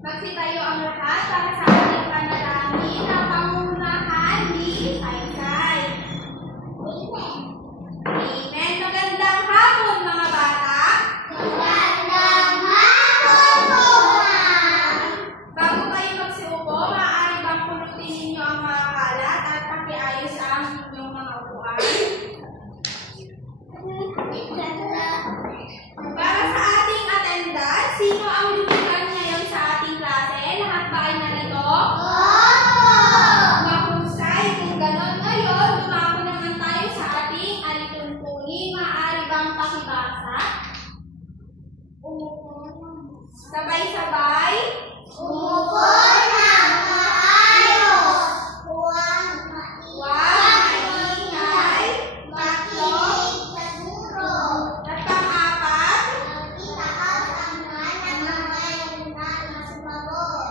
Magsitayo ang lahat para sa ating panalangin na pangunahan ni Saysay. Amen. Magandang hapon mga bata. Magandang hapon po, ma'am. Bago kayo magsiupo, maaari bang punutin ninyo ang mga kalat at pakiayos ang inyong mga upuan? Para sa ating attendance, sino ang bibigyan ngayon sa ating klase? Lahat ba ay narito? Mahusay. Kung ganon ngayon, dumako naman tayo sa ating alituntunin. Maaari bang pakibasa? Sabay-sabay. Umupo na maayos. Huwag maingay. Makinig sa guro. At pang-apat, Itaas ang ngalan ng ngayon na sumagot.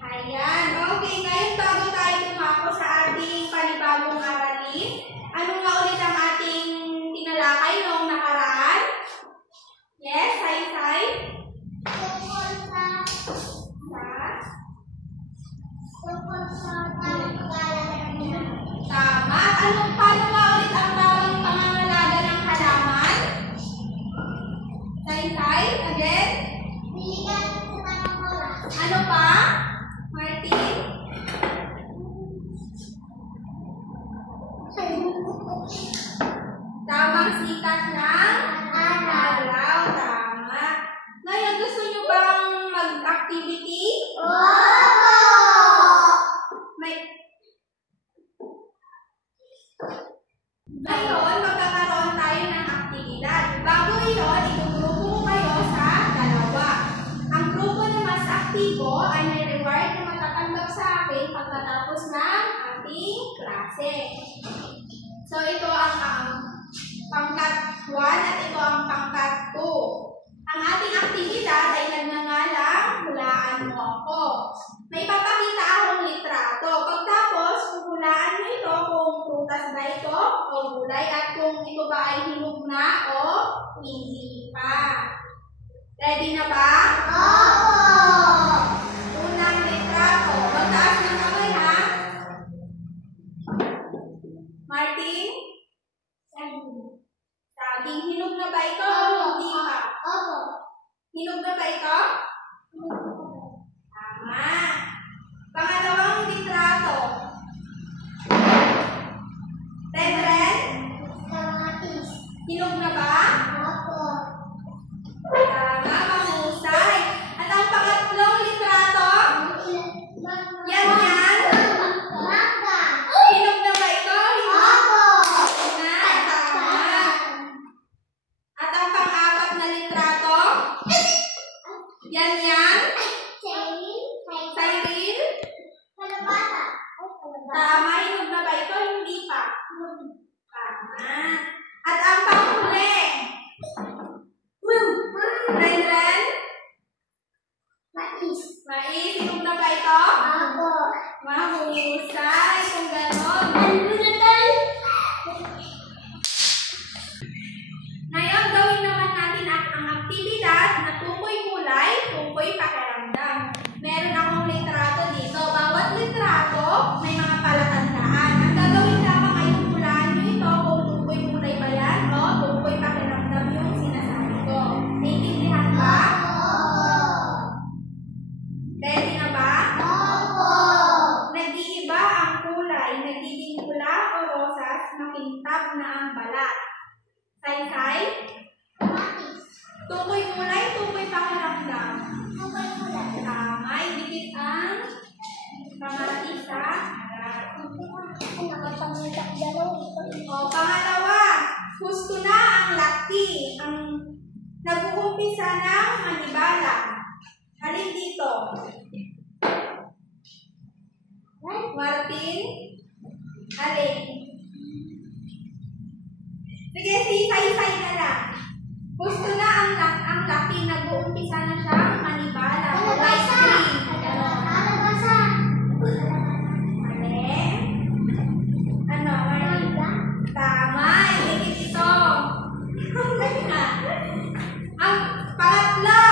ayan. Okay, ngayon bago tayo dumako sa ating panibagong aralin, ano nga ulit ang ating tinalakay noong nakaraan? Yes, Saysay? Tungkol sa pagkakalan. Tama. Paano nga ulit ang tamang pangangalaga ng halaman? Saysay, again? Biligan sa tamang oras. Ano pa? Martin? Tamang sikat ng araw. Tama. Ngayon, gusto nyo bang mag-activity? Ngayon, magkakaroon tayo ng aktibidad. Bago iyon, itugrupo mo kayo sa dalawa. Ang grupo na mas aktibo ay may reward na matatanggap sa akin pagkatapos ng ating klase. So, ito ang pangkat 1 at ito ang pangkat 2. Ang ating aktibidad ay nagngangalang hulaan mo ako. May papakita akong litrato. Pagtapos, hulaan mo ito kung prutas ba ito o gulay at kung ito ba ay hinog na o hindi pa. Ready na ba? Unang litrato. Magtaas ng kamay ha. Martin? Saging. Hinog na ba ito o hindi pa? Hinog na ba ito? Tama. Pangalawang litrato. Ren? Hinog na ba? Tama, mahusay. At ang pangatlong litrato? Yan. Hinog na ba ito? Na, tama. At ang pang-apat na litrato? Yan. Cyril? Tama, hinog na ba ito? Hindi pa. Tama. At ang panghuli? Ren? Mais, hinog na ba ito? Mahusay, kung ganon. Ngayon, gawin naman natin ang aktibidad na tukoy kulay, tukoy pakiramdam. Meron akong litrato dito. Bawat litrato may mga palatandaan. Ang gagawin lamang ay hulaan nyo ito kung tukoy kulay ba yan o tukoy pakiramdam yung sinasabi ko. Naiintindihan ba? Ready na ba? Nag-iiba ang kulay, nagiging pula o rosas, makintab na ang balat. Saysay? Tukoy kulay, tukoy pakiramdam. Tama, idikit ang kamatis sa harap. O, pangalawa, gusto na ang laki, ang nag-uumpisa ng manibala. Halin dito. Martin? Alin? Sige, Saysay na lang. Gusto na ang laki, nag-uumpisa na siyang manibala. Light green. Alin? Ano, Martin? Tama, idikit ito. Ang pangatlo,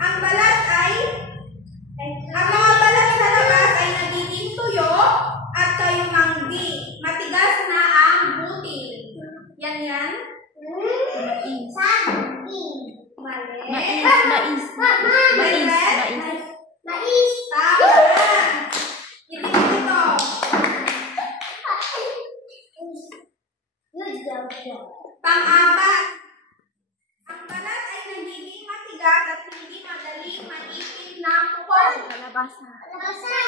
ang balat ay Kalabasa. Kalabasa.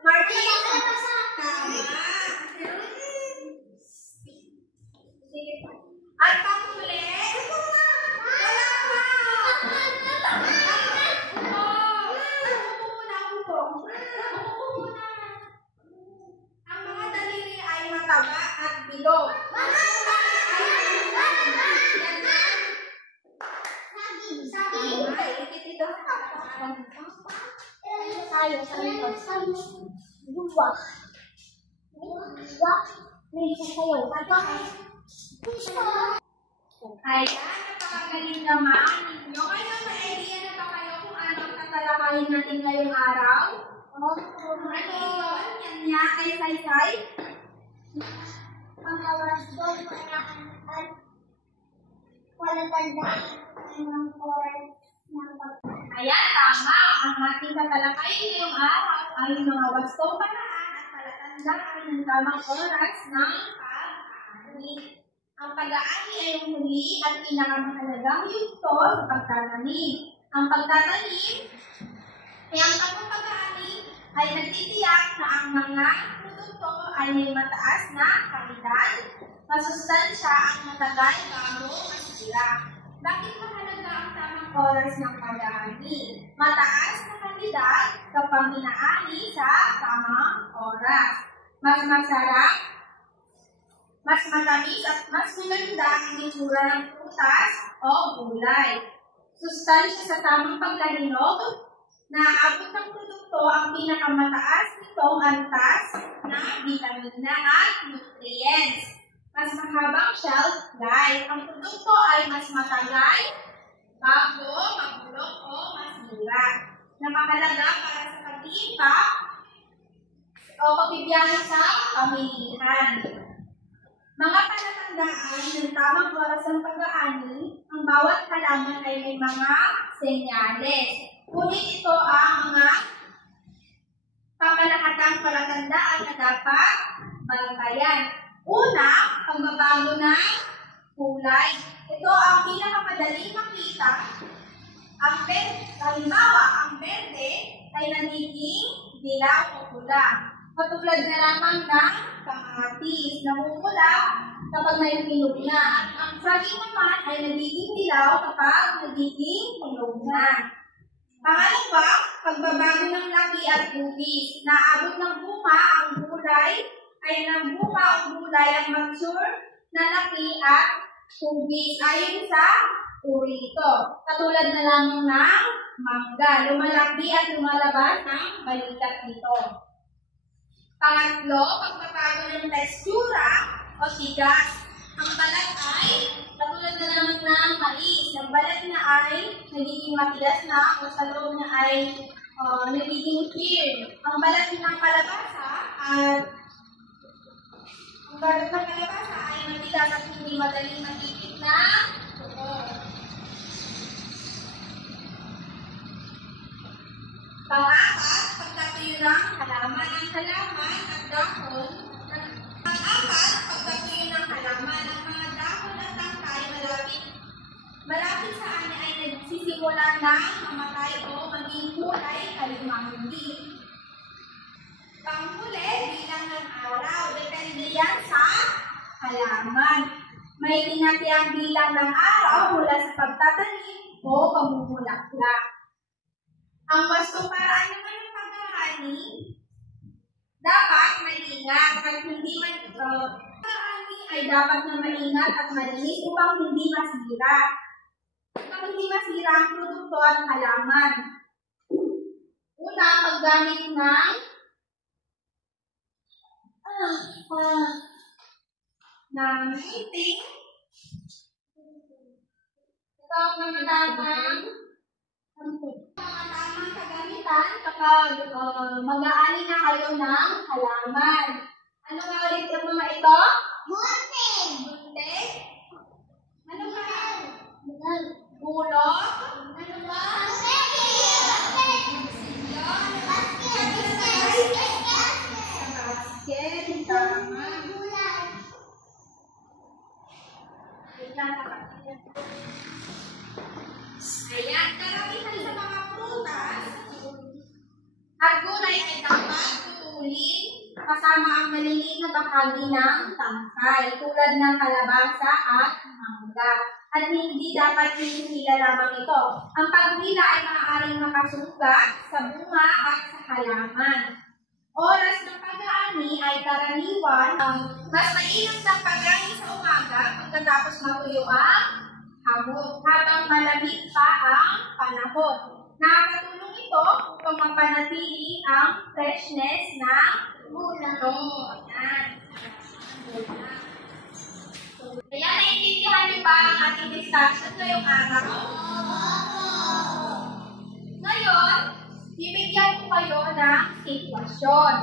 Martin. Kalabasa. Tama. Sige. At panghuli. Wala pa. Ang mga daliri ay mataba at bilog. Ayan, napakagaling naman ninyo. Ngayon, may idea na ba kayo kung ano ang tatalakayin natin ngayong araw? Ano yun? Yan niya ay saysay? Ang oras ko, wala tandaan ng oras ng Ayan, tama. Ang ating tatalakayin ngayong araw ay mga wastong paraan at palatandaan ng tamang oras ng pag-aani. Ang pag-aani ay yung huli at pinakamahalagang yugto sa pagtatanim. Ang pagtatanim ay ang tamang pag-aani ay nagtitiyak na ang mga produkto ay may mataas na kalidad, masustansya ang matagal bago masira. Bakit mahalaga ang tamang oras ng pag-aani? Mataas na kalidad kapag inaani sa tamang oras. Mas masarap, mas matamis at mas maganda ang itsura ng prutas o gulay. Sustansya sa tamang pagkahinog, naaabot ng produkto ang pinakamataas nitong antas na vitamina at nutrients. Mas mahabang shelf life. Ang produkto ay mas matagal bago mabulok o masira, na mahalaga para sa pag-iimbak o pagbibiyahe sa pamilihan. Mga palatandaan ng tamang oras ng pag-aani, ang bawat halaman ay may mga senyales. Ngunit ito ang mga pamalahatang palatandaan na dapat bantayan. Una, pagbabago ng kulay. Ito ang pinakamadaling makita. Halimbawa, ang berde ay nagiging dilaw o pula. Katulad na lamang ng kamatis, namumula kapag may hinog na. At ang saging naman ay nagiging dilaw kapag nagiging hinog na. Pangalawa, pagbabago ng laki at hugis. Naabot ng bunga ang gulay ay nagbunga ang gulay ang mature na laki at hugis ayon sa uri ito. Katulad na lamang ng mangga, lumalaki at lumalabas ng balikat nito. Pangatlo, pagbabago ng tekstura o tigas. Ang balat ay katulad na lamang ng mais. Ang balat na ay nagiging matigas na o sa loob niya ay nagiging firm. Ang balat ng kalabasa ay matigas at hindi madaling matipid na tubo. Pang-apat, pagtatuyo ng halaman. Ang halaman at dahon. Pang-apat, pagtatuyo ng halaman. Ang mga dahon at tangkay malapit sa ani ay nagsisimula ng mamatay o maging kulay kalimang-hindi. Panghuli, bilang ng araw. Depende yan sa halaman. May tinatiyang bilang ng araw mula sa pagtatanim o pamumulaklak. Ang wastong paraan naman ng pag-aani, dapat maingat at hindi pag-aani ay dapat na maingat at malinis upang hindi masira. Upang hindi masira ang produkto at halaman. Una, paggamit ng meeting. Ito ang mga tamang kagamitan kapag mag-aani na kayo ng halaman. Ano nga ulit yung mga ito? Gunting. Gunting? Ano ba? Bulok? Ano ba? Basket. Tama. Ayan, karamihan sa mga prutas kasama ang maliliit na bahagi ng tangkay, tulad ng kalabasa at mangga. At hindi dapat hinihila lamang ito. Ang paghila ay maaaring makasugat sa bunga at sa halaman. Oras ng pag-aani ay karaniwan mas mainam ng pag-aani sa umaga pagkatapos matuyo ang hamog habang malamig pa ang panahon. Nakakatulong ito upang mapanatili ang freshness ng ulo. Kaya naiintindihan niyo ba ang ating discussion ngayong araw? Ngayon, bibigyan ko kayo ng sitwasyon.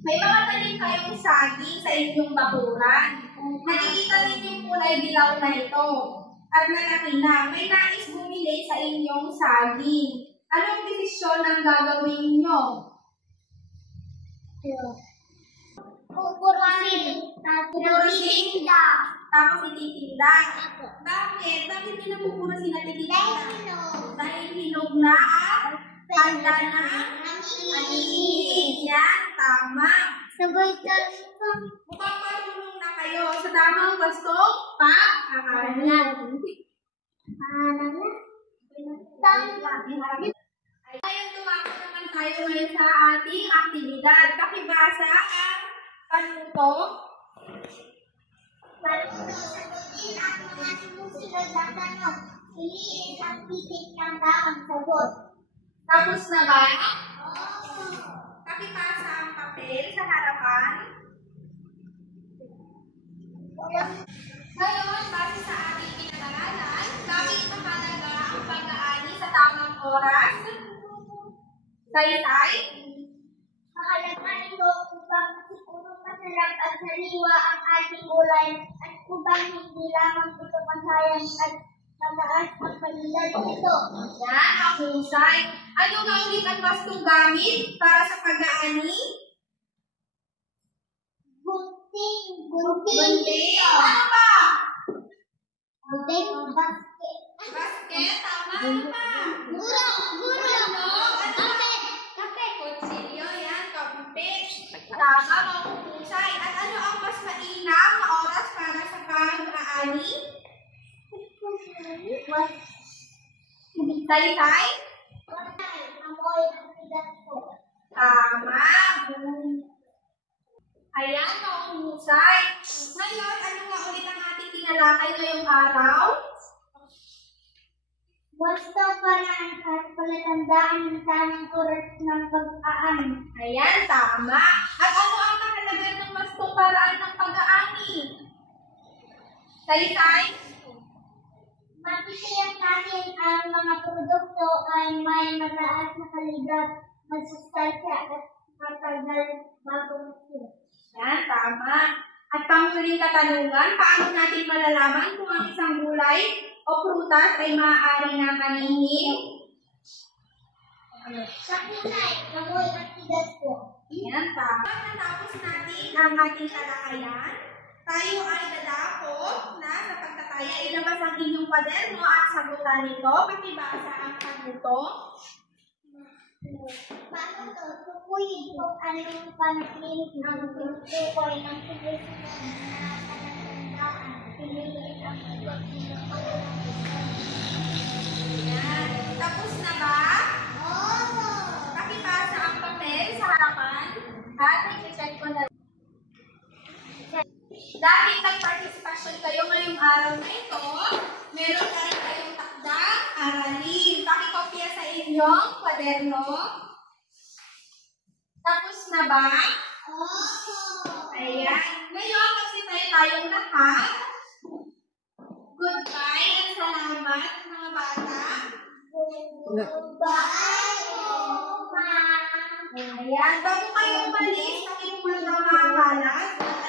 May mga tanim kayong saging sa inyong bakuran. Nakikita ninyo yung kulay dilaw na ito. At malaki na, may nais bumili sa inyong saging. Anong desisyon ang gagawin ninyo? Pupurusin. Tapos ititinda. Bakit? Bakit nyo napupurusin at ititinda? Dahil hinog na at handa na anihin. Yan, tama. Mukhang marunong na kayo sa tamang gustong pag-aaral. Ngayon, tumako naman tayo ngayon sa ating aktibidad. Pakibasa ang panuto. Tapos na ba? Pakipasa ang papel sa harapan. Ngayon, base sa ating pinag-aralan, bakit mahalaga ang pag-aani sa tamang oras? Saysay? Mahalaga ito upang siguro masarap at sariwa ang ating gulay at upang hindi lamang ito masayang at mataas ang kalidad nito. Yan, ang husay. Ano nga ulit ang wastong gamit para sa pag-aani? Gunting. Gunting. Ano ba? Gunting. Basket. Basket. Tama. Ano ba? Guro. Ano? Kape. Kutsilyo. Yan. Kampik. Tama. Mahusay. At ano ang mas mainam na oras para sa pag-aani? Saysay? Amoy ang bigat ko. Tama. Ayan, mahusay. Ngayon, ano nga ulit ang ating tinalakay ngayong araw? Basta paraan at palatandaan ng tamang oras ng pag-aani. Ayan, tama. At ano ang kahalagahan ng wastong paraan ng pag-aani? Saysay? Matitiyak natin ang mga produkto ay may mataas na kalidad, masustansya at matagal bago masira. Yan, tama. At panghuling katanungan, paano natin malalaman kung ang isang gulay o prutas ay maaari na manihin? Sa kulay, amoy at bigat ko. Yan, tama. Natapos natin ang ating talakayan. Tayo ay dadako na sa pagtataya. Ilabas ang inyong kwaderno at sagutan nito. Pakibasa ang panuto. Paano to? Tukuyin kung anong panaginip ang tukoy ng sinisunod na palatandaan. Piliin ang iba't Yan. Tapos na ba? Oo! Pakibasa ang papel sa harapan. At i-check ko na. Dahil nag-participation kayo ngayong araw na ito, meron na rin kayong takda, aralin. Pakikopya sa inyong kwaderno. Tapos na ba? Oo! Ayan. Ngayon, magsitayo tayong lahat. Goodbye at salamat, mga bata. Goodbye, Oma! Ayan. Bago kayo umalis, pakipulot ang mga kalat.